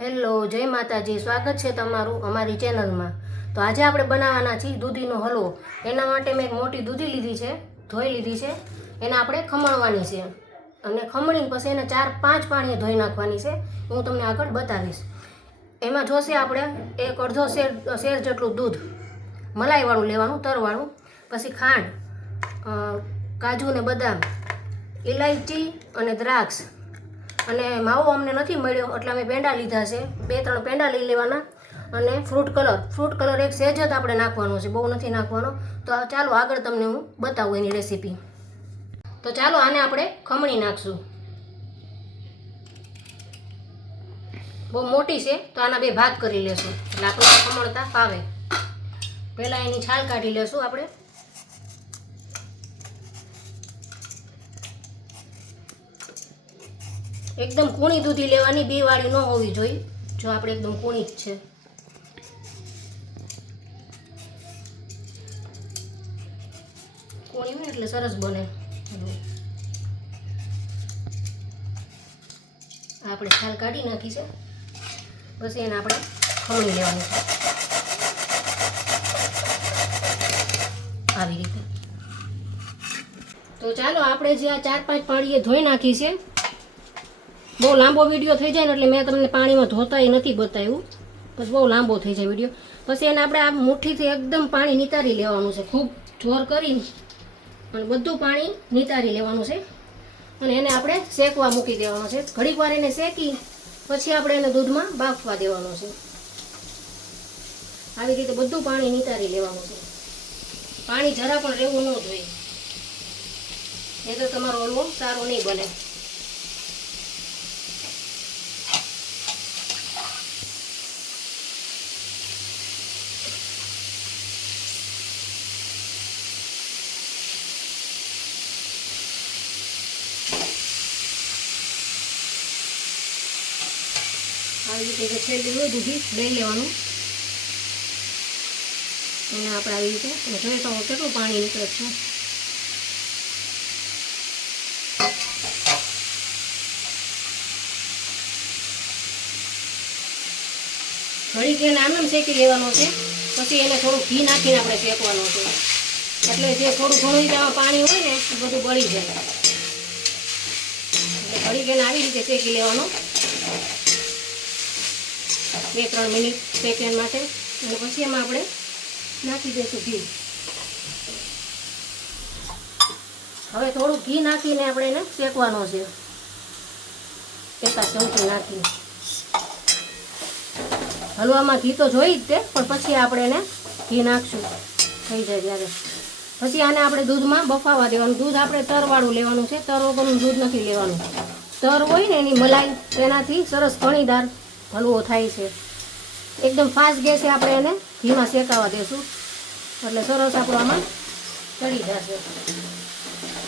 Hello, જય માતાજી. સ્વાગત છે તમારું અમારી ચેનલમાં. તો આજે આપણે બનાવવાના છીએ દૂધીનો હલવો. એના માટે મેં એક મોટી દૂધી લીધી છે, ધોઈ લીધી છે. એને આપણે ખમણવાની છે અને ખમણીને પછી એને 4-5 પાણીએ ધોઈ નાખવાની છે. હું તમને આગળ બતાવીશ. એમાં જોશે આપણે એક અડધો શેર જેટલું દૂધ મલાઈવાળું લેવાનું, તરવાળું. પછી ખાંડ, કાજુ ને બદામ, ઇલાયચી અને દ્રાક્ષ. અને માવો અમને નથી મળ્યો એટલે અમે પેંડા લીધા છે. 2-3 પેંડા લઈ લેવાના. અને ફ્રૂટ કલર એક સહેજ જ આપણે નાખવાનો છે, બહુ નથી નાખવાનો. તો ચાલો આગળ તમને હું બતાવું એની રેસીપી. તો ચાલો આને આપણે ખમણી નાખશું. બહુ મોટી છે તો આના 2 ભાગ કરી લેશું એટલે આપણે ખમણતા ફાવે. પહેલાં એની છાલ કાઢી લેશું આપણે. એકદમ કૂણી દૂધી લેવાની, બીવાળી ન હોવી જોઈએ. જો આપણે એકદમ કૂણી જ છે. કૂણી હોય એટલે સરસ બને. આપણે છાલ કાઢી નાખી છે, પછી એને આપણે ખમણી લેવાની છે આવી રીતે. તો ચાલો આપણે જે આ 4-5 પાણીએ ધોઈ નાખી છે. બહુ લાંબો વિડીયો થઈ જાય ને એટલે મેં તમને પાણીમાં ધોતાય નથી બતાવ્યું, પછી બહુ લાંબો થઈ જાય વિડીયો. પછી એને આપણે આ મુઠ્ઠીથી એકદમ પાણી નિતારી લેવાનું છે, ખૂબ જોર કરીને અને બધું પાણી નિતારી લેવાનું છે. અને એને આપણે શેકવા મૂકી દેવાનો છે. ઘડીક વાર એને શેકી પછી આપણે એને દૂધમાં બાફવા દેવાનો છે. આવી રીતે બધું પાણી નિતારી લેવાનું છે. પાણી જરા પણ રહેવું ન જોઈએ, એ તો તમારો હલવો સારો નહીં બને. આવી રીતે છેલ્લી હોય દૂધી લઈ લેવાનું. એને આપણે આવી રીતે તમે જોઈએ તો કેટલું પાણી નીકળે છે. ઘડીક એને આનંદ શેકી લેવાનો છે. પછી એને થોડું ઘી નાખીને આપણે શેકવાનું છે, એટલે જે થોડું ઘણું એમાં પાણી હોય ને એ બધું બળી જાય. એટલે ઘડીક એને આવી રીતે શેકી લેવાનો 2-3 મિનિટ સેકન્ડ માટે. અને પછી એમાં આપણે નાખી દઈશું ઘી. હવે થોડું ઘી નાખીને આપણે એને શેકવાનો છે, 1 ચમચી નાખીને. હલવામાં ઘી તો જોઈ જ તે, પણ પછી આપણે એને ઘી નાખશું થઈ જાય ત્યારે. પછી આને આપણે દૂધમાં બફાવા દેવાનું. દૂધ આપણે તરવાળું લેવાનું છે, તર વગરનું દૂધ નથી લેવાનું. તર હોય ને એની મલાઈ, એનાથી સરસ ઘણીદાર હલવો થાય છે. એકદમ ફાસ્ટ ગેસે આપણે એને ઘીમાં શેકાવા દેશું એટલે સરસ આપણો આમાં ચડી જશે.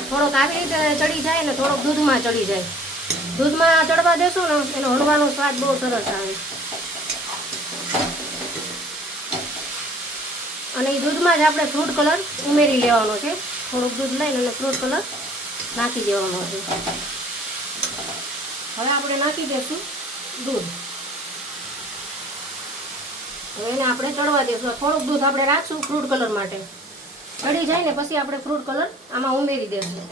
થોડોક આવી રીતે ચડી જાય ને થોડોક દૂધમાં ચડી જાય. દૂધમાં ચડવા દેશું ને એનો હલવાનો સ્વાદ બહુ સરસ આવે. અને એ દૂધમાં જ આપણે ફ્રૂટ કલર ઉમેરી લેવાનો છે. થોડુંક દૂધ લઈને અને ફ્રૂટ કલર નાખી દેવાનો છે. હવે આપણે નાખી દઈશું દૂધ. હવે એને આપણે ચડવા દઈશું. થોડુંક દૂધ આપણે રાખશું ફ્રૂટ કલર માટે. ચડી જાય ને પછી આપણે ફ્રૂટ કલર આમાં ઉમેરી દઈશું.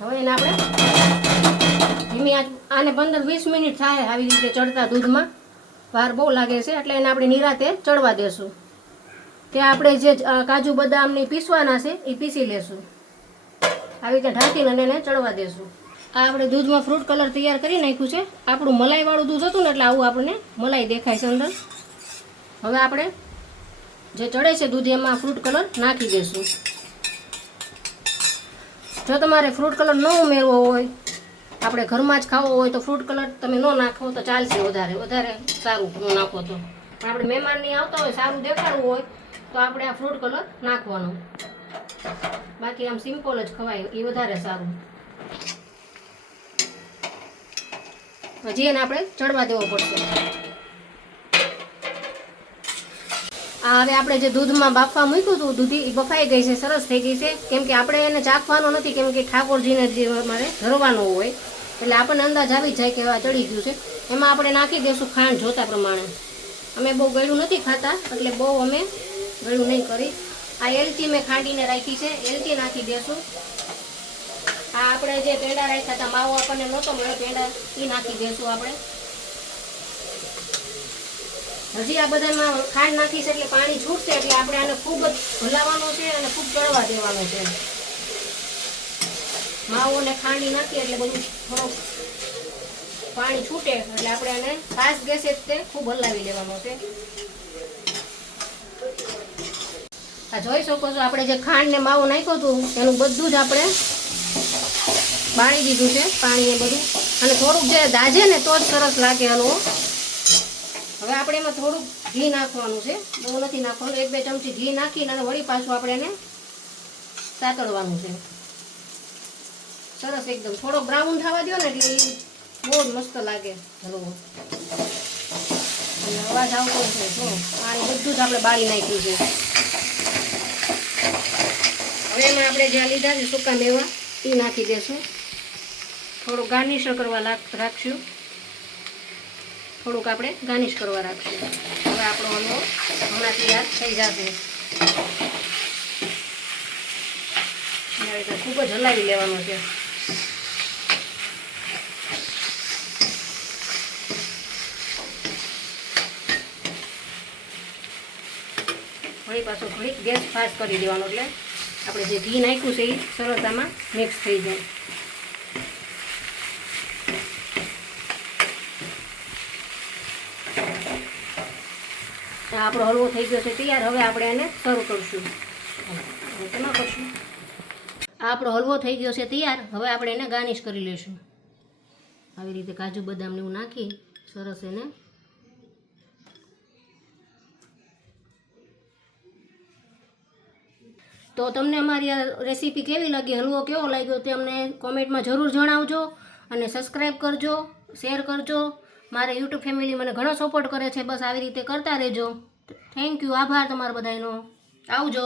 હવે એને આપણે ધીમી આને 15-20 મિનિટ થાય આવી રીતે ચડતા દૂધમાં. વાર બહુ લાગે છે એટલે એને આપણે નિરાતે ચડવા દેશું. ત્યાં આપણે જે કાજુ બદામની પીસવાના છે એ પીસી લેશું. આવી રીતે ઢાંકીને એને ચડવા દેશું. આ આપણે દૂધમાં ફ્રૂટ કલર તૈયાર કરી નાખ્યું છે. આપણું મલાઈવાળું દૂધ હતું ને એટલે આવું આપણને મલાઈ દેખાય છે અંદર. હવે આપણે જે ચડે છે દૂધ એમાં ફ્રૂટ કલર નાખી દઈશું. જો તમારે ફ્રૂટ કલર ન ઉમેરવો હોય, આપણે ઘરમાં જ ખાવો હોય તો ફ્રૂટ કલર તમે ન નાખો તો ચાલશે. વધારે સારું ન નાખો તો. પણ આપણે મહેમાન નહીં આવતા હોય, સારું દેખાડવું હોય તો આપણે આ ફ્રૂટ કલર નાખવાનો. બાકી આમ સિમ્પલ જ ખવાય, એ વધારે સારું. હજી એને આપણે ચડવા દેવો પડશે. આ હવે આપણે જે દૂધમાં બાફવા મૂક્યું હતું દૂધી એ બફાઈ ગઈ છે, સરસ થઈ ગઈ છે. કેમ કે આપણે એને ચાખવાનો નથી, કેમ કે ઠાકોરજીને જે અમારે ધરવાનું હોય એટલે આપણને અંદાજ આવી જાય કે હવે ચડી ગયું છે. એમાં આપણે નાખી દઈશું ખાંડ જોતા પ્રમાણે. અમે બહુ ગળ્યું નથી ખાતા એટલે બહુ અમે ગળ્યું નહીં કરી. આ એલચી મેં ખાંડીને રાખી છે, એલચી નાખી દઈશું. આ આપણે જે પેંડા રાખ્યા હતા, માવો આપણને નહોતો મળ્યો પેંડા, એ નાખી દઈશું આપણે. હજી આ બધામાં ખાંડ નાખી છે એટલે પાણી છૂટશે એટલે આપણે આને ખૂબ જ હલાવવાનું છે અને ખૂબ ચડવા દેવાનું છે. માવો ને ખાંડી નાખીએ એટલે બધું થોડુંક પાણી છૂટે એટલે આપણે આને ફાસ્ટ ગેસે તે ખૂબ હલાવી લેવાનું છે. આ જોઈ શકો છો આપણે જે ખાંડ ને માવો નાખ્યો હતું એનું બધું જ આપણે બાળી દીધું છે, પાણી એ બધું. અને થોડુંક જે દાજે ને તો જ સરસ લાગે હલવો. હવે આપણે એમાં થોડુંક ઘી નાખવાનું છે, બહુ નથી નાખવાનું. 1-2 ચમચી ઘી નાખીને અને વળી પાછું આપણે એને સાતળવાનું છે સરસ એકદમ. થોડો બ્રાઉન થવા દો ને એટલે બહુ જ મસ્ત લાગે હલવો. અને અવાજ આવતો છે જો પાણી બધું જ આપણે બાળી નાખ્યું છે. હવે એમાં આપણે જે લીધા છે સૂકા મેવા એ નાખી દેશું. થોડું ગાર્નિશ કરવા રાખશું, થોડુંક આપણે ગાર્નિશ કરવા રાખશું. હવે આપણો હલવો હમણાં તૈયાર થઈ જશે. ખૂબ જ હલાવી લેવાનો છે. વળી પાછો ઘડીક ગેસ ફાસ્ટ કરી દેવાનો એટલે આપણે જે ઘી નાખ્યું છે એ સરસ આમાં મિક્સ થઈ જાય. આપણો હલવો થઈ ગયો છે તૈયાર. હવે આપણે એને સર્વ કરશું. કેમાં કરશું? આપણો હલવો થઈ ગયો છે તૈયાર. હવે આપણે એને ગાર્નિશ કરી લઈશું. આવી રીતે કાજુ બદામને એવું નાખી સરસ એને. તો તમને અમારી આ રેસીપી કેવી લાગી, હલવો કેવો લાગ્યો તે અમને કોમેન્ટમાં જરૂર જણાવજો. અને સબસ્ક્રાઈબ કરજો, શેર કરજો. મારે યુટ્યુબ ફેમિલી મને ઘણો સપોર્ટ કરે છે, બસ આવી રીતે કરતા રહેજો. થેન્ક યુ, આભાર તમારો બધાનો. આવજો.